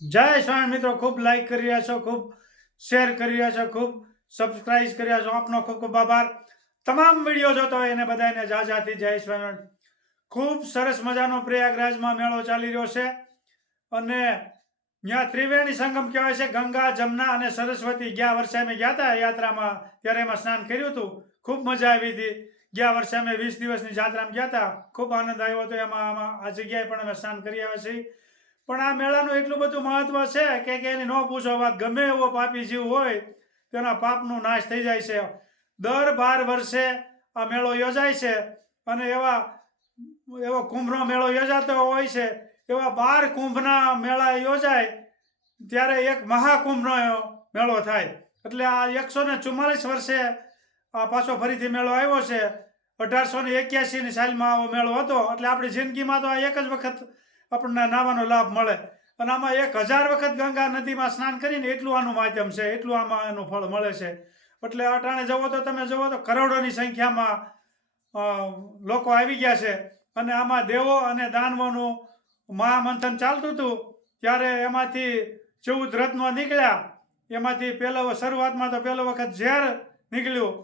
જય સ્વામી મિત્રો, ખૂબ લાઈક કરી રહ્યા છો, ખૂબ શેર કરી રહ્યા છો, ખૂબ સબસ્ક્રાઇબ કરી રહ્યા છો. આપનો ખૂબ ખૂબ આભાર. તમામ વિડીયો જોતો હોય એને બધાને જાજાથી જય સ્વામી. ખૂબ સરસ મજાનો પ્રયાગરાજમાં મેળો ચાલી રહ્યો છે અને ત્યાં ત્રિવેણી સંગમ કહેવાય છે. ગંગા, જમના અને સરસ્વતી. ગયા વર્ષે અમે ગયા હતા યાત્રામાં, ત્યારે એમાં સ્નાન કર્યું હતું. ખૂબ મજા આવી હતી. ગયા વર્ષે અમે 20 દિવસની યાત્રામાં ગયા હતા. ખૂબ આનંદ આવ્યો હતો. એમાં આ જગ્યાએ પણ અમે સ્નાન કરી આવ્યા છીએ. પણ આ મેળાનું એટલું બધું મહત્વ છે કે એની ન પૂછો વાત. ગમે એવો પાપી જીવ હોય તેના પાપનો નાશ થઈ જાય છે. દર 12 વર્ષે આ મેળો યોજાય છે અને એવો કુંભનો મેળો યોજાતો હોય છે. એવા 12 કુંભના મેળા યોજાય ત્યારે એક મહાકુંભનો મેળો થાય. એટલે આ 144 વર્ષે આ પાછો ફરીથી મેળો આવ્યો છે. 1881ની સાલમાં આવો મેળો હતો. એટલે આપણી જિંદગીમાં તો આ એક જ વખત આપણને નાવાનો લાભ મળે અને આમાં 1000 વખત ગંગા નદીમાં સ્નાન કરીને એટલું આનું માધ્યમ છે, એટલું આમાં એનું ફળ મળે છે. એટલે અટાણે જવો તો તમે જુઓ તો કરોડોની સંખ્યામાં લોકો આવી ગયા છે અને આમાં દેવો અને દાનવોનું મહામંથન ચાલતું હતું. ત્યારે એમાંથી 14 રત્નો નીકળ્યા. એમાંથી શરૂઆતમાં તો પહેલો વખત ઝેર નીકળ્યું.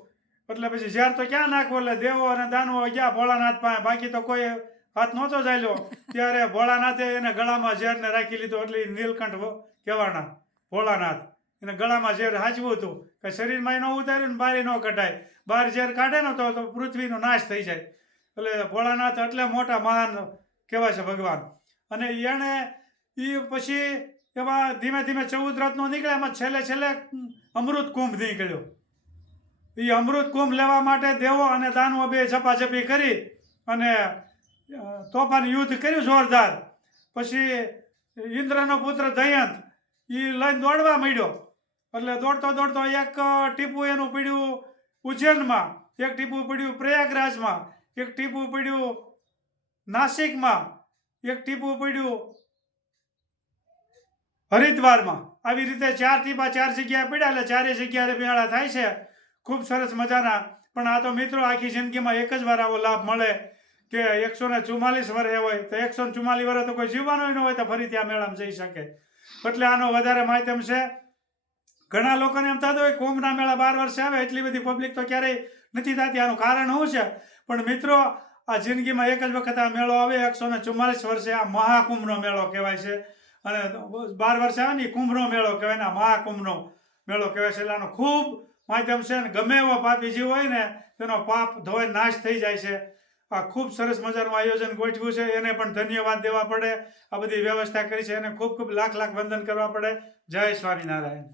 એટલે પછી ઝેર તો ક્યાં નાખવું, એટલે દેવો અને દાનવો ગયા ભોળાનાથ પાસે. બાકી તો કોઈ હાથ નહોતો ચાલ્યો. ત્યારે ભોળાનાથે એને ગળામાં ઝેરને રાખી લીધો. એટલે નીલકંઠ કહેવાના ભોળાનાથ. એને ગળામાં ઝેર હાચવું હતું કે શરીરમાં ન ઉતાર્યું ને બહાર ન કઢાય. બહાર ઝેર કાઢે ને તો પૃથ્વીનો નાશ થઈ જાય. એટલે ભોળાનાથ એટલે મોટા મહાન કહેવાય છે ભગવાન. અને એણે પછી એમાં ધીમે ધીમે 14 રત્નો નીકળ્યા. એમાં છેલ્લે અમૃત કુંભ નીકળ્યો. એ અમૃત કુંભ લેવા માટે દેવો અને દાનવો બે ઝપાઝપી કરી અને તોફાન યુદ્ધ કર્યું જોરદાર. પછી ઇન્દ્રનો પુત્ર દયંત એ લઈને દોડવા માંડ્યો. એટલે દોડતો એક ટીપું એનું પડ્યું ઉજ્જૈનમાં, એક ટીપું પડ્યું પ્રયાગરાજમાં, એક ટીપું પડ્યું નાસિકમાં, એક ટીપું પડ્યું હરિદ્વારમાં. આવી રીતે 4 ટીપા 4 જગ્યાએ પડ્યા. એટલે 4 જગ્યાએ મેળા થાય છે. ખૂબ સરસ મજાના. પણ આ તો મિત્રો આખી જિંદગીમાં એક જ વાર આવો લાભ મળે કે 144 વર્ષે હોય તો 144 વર્ષ તો કોઈ જીવવાનો ન હોય તો ફરીથી આ મેળામાં જઈ શકે. એટલે આનો વધારે માધ્યમ છે. ઘણા લોકોને એમ થતું હોય કુંભના મેળા 12 વર્ષે આવે એટલી બધી પબ્લિક તો ક્યારેય નથી થતી. આનું કારણ શું છે? પણ મિત્રો આ જિંદગીમાં એક જ વખત આ મેળો આવે. 144 વર્ષે આ મહાકુંભનો મેળો કહેવાય છે. અને 12 વર્ષે આવે ને કુંભનો મેળો કહેવાય ને મહાકુંભનો મેળો કહેવાય છે. એટલે આનો ખૂબ માધ્યમ છે. અને ગમે એવો પાપી જીવ હોય ને તેનો પાપ ધોઈ નાશ થઈ જાય છે. આ ખૂબ સરસ મજાનું આયોજન ગોઠવ્યું છે. એને પણ ધન્યવાદ દેવા પડે. આ બધી વ્યવસ્થા કરી છે એને ખૂબ ખૂબ લાખ વંદન કરવા પડે. જય સ્વામિનારાયણ.